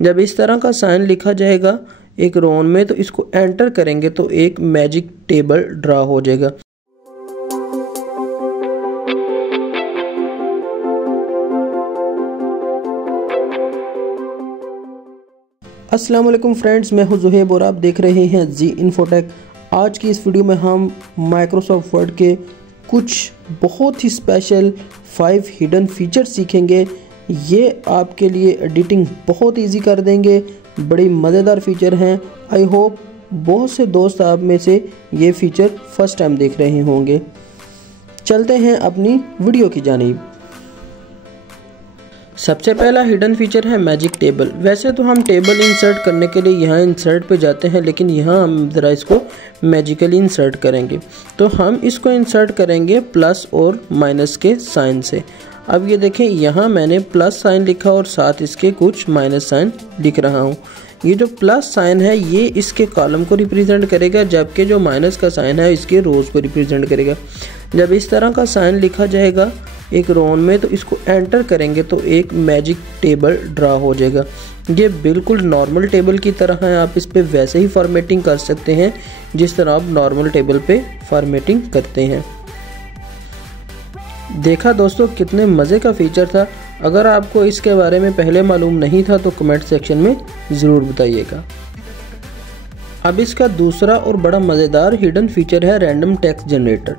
जब इस तरह का साइन लिखा जाएगा एक रोन में तो इसको एंटर करेंगे तो एक मैजिक टेबल ड्रा हो जाएगा। अस्सलाम वालेकुम फ्रेंड्स, मैं हूं ज़ुहैब और आप देख रहे हैं जी इन्फोटेक। आज की इस वीडियो में हम माइक्रोसॉफ्ट वर्ड के कुछ बहुत ही स्पेशल 5 हिडन फीचर्स सीखेंगे। ये आपके लिए एडिटिंग बहुत इजी कर देंगे। बड़ी मज़ेदार फीचर हैं। आई होप बहुत से दोस्त आप में से ये फीचर फर्स्ट टाइम देख रहे होंगे। चलते हैं अपनी वीडियो की जानिब। सबसे पहला हिडन फीचर है मैजिक टेबल। वैसे तो हम टेबल इंसर्ट करने के लिए यहाँ इंसर्ट पे जाते हैं, लेकिन यहाँ हम ज़रा इसको मैजिकली इंसर्ट करेंगे। तो हम इसको इंसर्ट करेंगे प्लस और माइनस के साइन से। अब ये देखें, यहाँ मैंने प्लस साइन लिखा और साथ इसके कुछ माइनस साइन लिख रहा हूँ। ये जो प्लस साइन है ये इसके कॉलम को रिप्रेजेंट करेगा, जबकि जो माइनस का साइन है इसके रोज़ को रिप्रेजेंट करेगा। जब इस तरह का साइन लिखा जाएगा एक रोन में तो इसको एंटर करेंगे तो एक मैजिक टेबल ड्रा हो जाएगा। ये बिल्कुल नॉर्मल टेबल की तरह है। आप इस पे वैसे ही फॉर्मेटिंग कर सकते हैं जिस तरह आप नॉर्मल टेबल पे फॉर्मेटिंग करते हैं। देखा दोस्तों, कितने मज़े का फीचर था। अगर आपको इसके बारे में पहले मालूम नहीं था तो कमेंट सेक्शन में ज़रूर बताइएगा। अब इसका दूसरा और बड़ा मज़ेदार हिडन फीचर है रैंडम टेक्स्ट जनरेटर।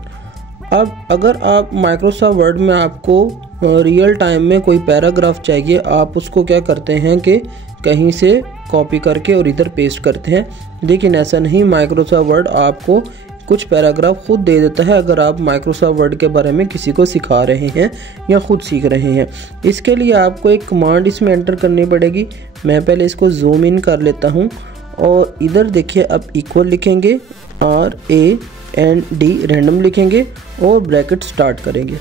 अब अगर आप माइक्रोसॉफ्ट वर्ड में आपको रियल टाइम में कोई पैराग्राफ चाहिए, आप उसको क्या करते हैं कि कहीं से कॉपी करके और इधर पेस्ट करते हैं, लेकिन ऐसा नहीं। माइक्रोसॉफ्ट वर्ड आपको कुछ पैराग्राफ खुद दे देता है अगर आप माइक्रोसॉफ्ट वर्ड के बारे में किसी को सिखा रहे हैं या खुद सीख रहे हैं। इसके लिए आपको एक कमांड इसमें एंटर करनी पड़ेगी। मैं पहले इसको जूम इन कर लेता हूँ और इधर देखिए, अब इक्वल लिखेंगे, RAND रैंडम लिखेंगे और ब्रैकेट स्टार्ट करेंगे।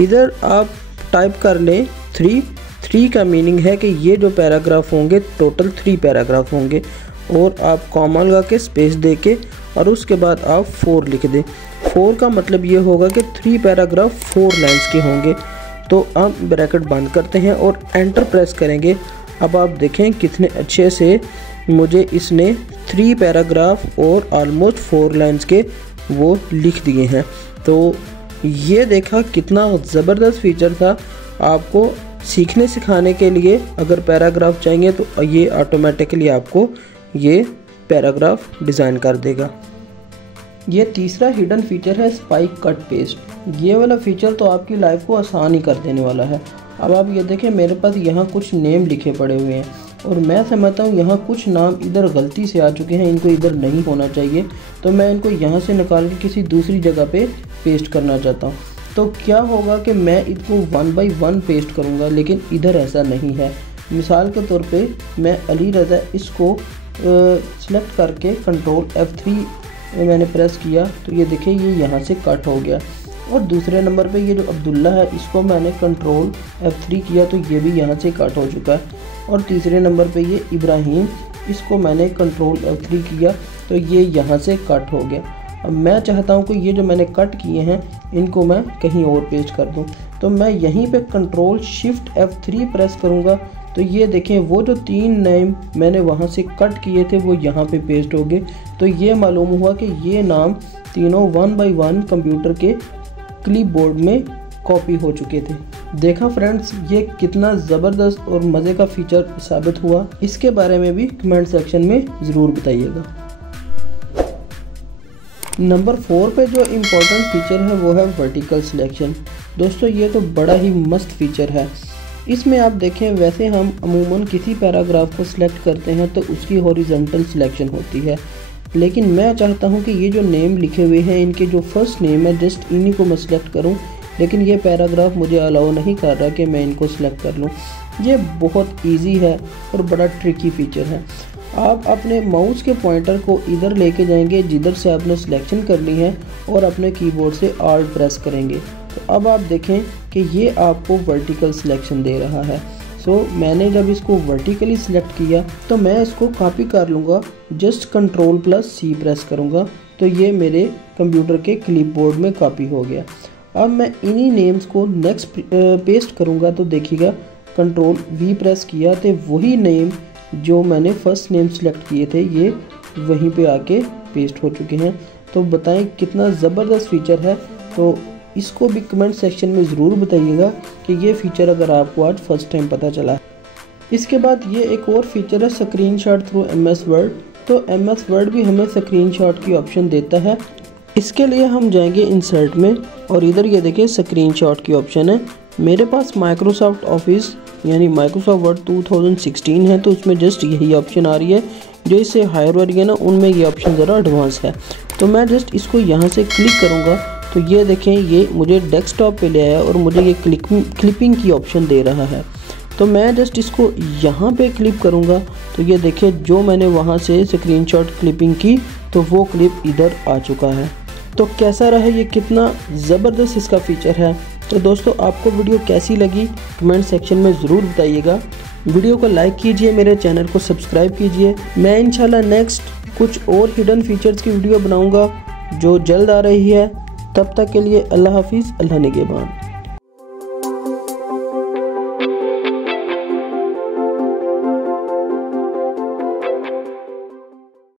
इधर आप टाइप कर लें 3 का मीनिंग है कि ये जो पैराग्राफ होंगे टोटल 3 पैराग्राफ होंगे, और आप कॉमा लगा के स्पेस दे के और उसके बाद आप 4 लिख दें। 4 का मतलब ये होगा कि 3 पैराग्राफ 4 लाइन्स के होंगे। तो अब ब्रैकेट बंद करते हैं और एंटर प्रेस करेंगे। अब आप देखें कितने अच्छे से मुझे इसने 3 पैराग्राफ और ऑलमोस्ट 4 लाइन्स के वो लिख दिए हैं। तो ये देखा कितना ज़बरदस्त फीचर था। आपको सीखने सिखाने के लिए अगर पैराग्राफ चाहिए तो ये ऑटोमेटिकली आपको ये पैराग्राफ डिज़ाइन कर देगा। ये तीसरा हिडन फीचर है स्पाइक कट पेस्ट। ये वाला फीचर तो आपकी लाइफ को आसान ही कर देने वाला है। अब आप ये देखें, मेरे पास यहाँ कुछ नेम लिखे पड़े हुए हैं और मैं समझता हूँ यहाँ कुछ नाम इधर गलती से आ चुके हैं, इनको इधर नहीं होना चाहिए। तो मैं इनको यहाँ से निकाल के किसी दूसरी जगह पे पेस्ट करना चाहता हूँ। तो क्या होगा कि मैं इनको 1 बाय 1 पेस्ट करूँगा, लेकिन इधर ऐसा नहीं है। मिसाल के तौर पे मैं अली रज़ा इसको सेलेक्ट करके कंट्रोल F3 मैंने प्रेस किया तो ये देखिए ये यहाँ से कट हो गया। और दूसरे नंबर पे ये जो अब्दुल्ला है इसको मैंने कंट्रोल F3 किया तो ये भी यहाँ से कट हो चुका है। और तीसरे नंबर पे ये इब्राहिम, इसको मैंने कंट्रोल F3 किया तो ये यहाँ से कट हो गया। अब मैं चाहता हूँ कि ये जो मैंने कट किए हैं इनको मैं कहीं और पेस्ट कर दूँ। तो मैं यहीं पे कंट्रोल शिफ्ट F3 प्रेस करूँगा तो ये देखें वो जो 3 नेम मैंने वहाँ से कट किए थे वो यहाँ पे पेस्ट हो गए। तो ये मालूम हुआ कि ये नाम तीनों 1 बाय 1 कंप्यूटर के क्लिपबोर्ड में कॉपी हो चुके थे। देखा फ्रेंड्स, ये कितना ज़बरदस्त और मज़े का फीचर साबित हुआ। इसके बारे में भी कमेंट सेक्शन में ज़रूर बताइएगा। नंबर 4 पे जो इम्पोर्टेंट फीचर है वो है वर्टिकल सिलेक्शन। दोस्तों ये तो बड़ा ही मस्त फीचर है। इसमें आप देखें, वैसे हम अमूमन किसी पैराग्राफ को सिलेक्ट करते हैं तो उसकी हॉरिजॉन्टल सिलेक्शन होती है, लेकिन मैं चाहता हूं कि ये जो नेम लिखे हुए हैं इनके जो फर्स्ट नेम है जस्ट इन्हीं को मैं सिलेक्ट करूं, लेकिन ये पैराग्राफ मुझे अलाउ नहीं कर रहा कि मैं इनको सिलेक्ट कर लूं। ये बहुत इजी है और बड़ा ट्रिकी फीचर है। आप अपने माउस के पॉइंटर को इधर लेके जाएंगे जिधर से आपने सिलेक्शन करनी है और अपने कीबोर्ड से Alt प्रेस करेंगे। तो अब आप देखें कि ये आपको वर्टिकल सिलेक्शन दे रहा है। मैंने जब इसको वर्टिकली सिलेक्ट किया तो मैं इसको कॉपी कर लूँगा, जस्ट Ctrl+C प्रेस करूँगा तो ये मेरे कंप्यूटर के क्लिपबोर्ड में कॉपी हो गया। अब मैं इन्हीं नेम्स को नेक्स्ट पेस्ट करूँगा तो देखिएगा Ctrl+V प्रेस किया तो वही नेम जो मैंने फर्स्ट नेम सेलेक्ट किए थे ये वहीं पे आके पेस्ट हो चुके हैं। तो बताएं कितना ज़बरदस्त फीचर है। तो इसको भी कमेंट सेक्शन में ज़रूर बताइएगा कि ये फ़ीचर अगर आपको आज फर्स्ट टाइम पता चला। इसके बाद ये एक और फीचर है स्क्रीनशॉट थ्रू MS वर्ड। तो MS वर्ड भी हमें स्क्रीनशॉट की ऑप्शन देता है। इसके लिए हम जाएंगे इंसर्ट में और इधर ये देखिए स्क्रीनशॉट की ऑप्शन है। मेरे पास माइक्रोसॉफ्ट ऑफिस यानी माइक्रोसॉफ्ट वर्ड 2016 है, तो उसमें जस्ट यही ऑप्शन आ रही है। जो इससे हायर वर्ड है ना, उनमें ये ऑप्शन ज़रा एडवांस है। तो मैं जस्ट इसको यहाँ से क्लिक करूँगा तो ये देखें ये मुझे डेस्कटॉप पे ले आया और मुझे ये क्लिपिंग की ऑप्शन दे रहा है। तो मैं जस्ट इसको यहाँ पे क्लिप करूँगा तो ये देखिए जो मैंने वहाँ से स्क्रीनशॉट क्लिपिंग की तो वो क्लिप इधर आ चुका है। तो कैसा रहा ये, कितना ज़बरदस्त इसका फ़ीचर है। तो दोस्तों आपको वीडियो कैसी लगी कमेंट सेक्शन में ज़रूर बताइएगा। वीडियो को लाइक कीजिए, मेरे चैनल को सब्सक्राइब कीजिए। मैं इंशाल्लाह नेक्स्ट कुछ और हिडन फीचर्स की वीडियो बनाऊंगा जो जल्द आ रही है। तब तक के लिए अल्लाह हाफिज़, अल्लाह निगहबान।